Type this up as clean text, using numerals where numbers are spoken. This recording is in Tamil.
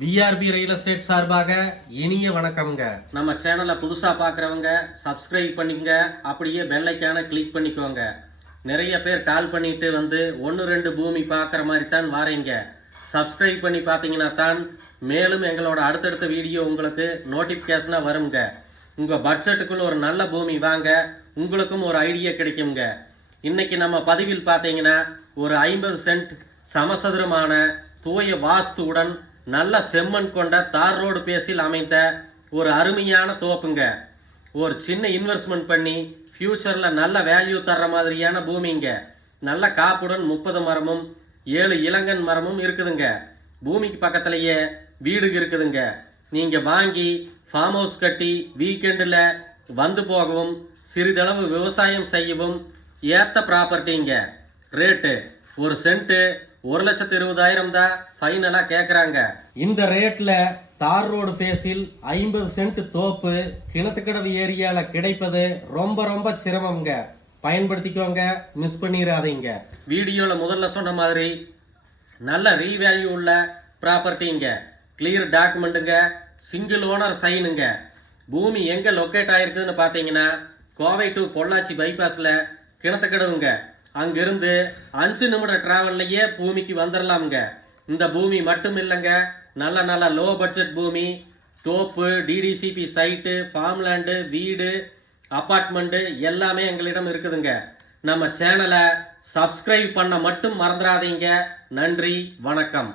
விஆர்பி ரியல் எஸ்டேட் சார்பாக இனிய வணக்கம்ங்க. நம்ம சேனலை புதுசாக பார்க்குறவங்க சப்ஸ்கிரைப் பண்ணிக்கங்க, அப்படியே பெல் ஐக்கானை கிளிக் பண்ணிக்கோங்க. நிறைய பேர் கால் பண்ணிட்டு வந்து 1-2 பூமி பார்க்குற மாதிரி தான் வாரீங்க. சப்ஸ்கிரைப் பண்ணி பார்த்தீங்கன்னா தான் மேலும் எங்களோட அடுத்தடுத்த வீடியோ உங்களுக்கு நோட்டிஃபிகேஷனாக வருங்க. உங்கள் பட்ஜெட்டுக்குள்ள ஒரு நல்ல பூமி வாங்க, உங்களுக்கும் ஒரு ஐடியா கிடைக்குங்க. இன்னைக்கு நம்ம பதிவில் பார்த்தீங்கன்னா ஒரு 50 சென்ட் சமசதுரமான தூய வாஸ்துவுடன் நல்ல செம்மண் கொண்ட தார் ரோடு பேஸில் அமைந்த ஒரு அருமையான தோப்புங்க. ஒரு சின்ன இன்வெஸ்ட்மெண்ட் பண்ணி ஃபியூச்சரில் நல்ல வேல்யூ தர்ற மாதிரியான பூமிங்க. நல்ல காப்புடன் 30 மரமும் 7 இளங்கன் மரமும் இருக்குதுங்க. பூமிக்கு பக்கத்துலேயே வீடு இருக்குதுங்க. நீங்கள் வாங்கி ஃபார்ம் ஹவுஸ் கட்டி வீக்கெண்டில் வந்து போகவும் சிறிதளவு விவசாயம் செய்யவும் ஏற்ற ப்ராப்பர்ட்டிங்க. ரேட்டு ஒரு சென்ட்டு 1,20,000 தான் ஃபைனலாக கேட்குறாங்க. இந்த ரேட்டில் தார் ரோடு ஃபேஸில் 50 சென்ட் தோப்பு கிணத்துக்கடவு ஏரியாவில் கிடைப்பது ரொம்ப சிரமங்க. பயன்படுத்திக்கோங்க, மிஸ் பண்ணிடாதீங்க. வீடியோவில் முதல்ல சொன்ன மாதிரி நல்ல ரீவேல்யூ உள்ள ப்ராப்பர்ட்டிங்க. கிளியர் டாக்குமெண்ட்டுங்க, சிங்கிள் ஓனர் சைனுங்க. பூமி எங்கே லொக்கேட் ஆகிருக்குதுன்னு பார்த்தீங்கன்னா கோவை டு பொள்ளாச்சி பைபாஸில் கிணத்துக்கடவுங்க. அங்கிருந்து 5 நிமிட டிராவல்லையே பூமிக்கு வந்துடலாமுங்க. இந்த பூமி மட்டும் இல்லைங்க, நல்ல லோ பட்ஜெட் பூமி, தோப்பு, டிடிசிபி சைட்டு, ஃபார்ம்லேண்டு, வீடு, அப்பார்ட்மெண்ட்டு எல்லாமே எங்களிடம் இருக்குதுங்க. நம்ம சேனலை சப்ஸ்கிரைப் பண்ண மட்டும் மறந்துடாதீங்க. நன்றி, வணக்கம்.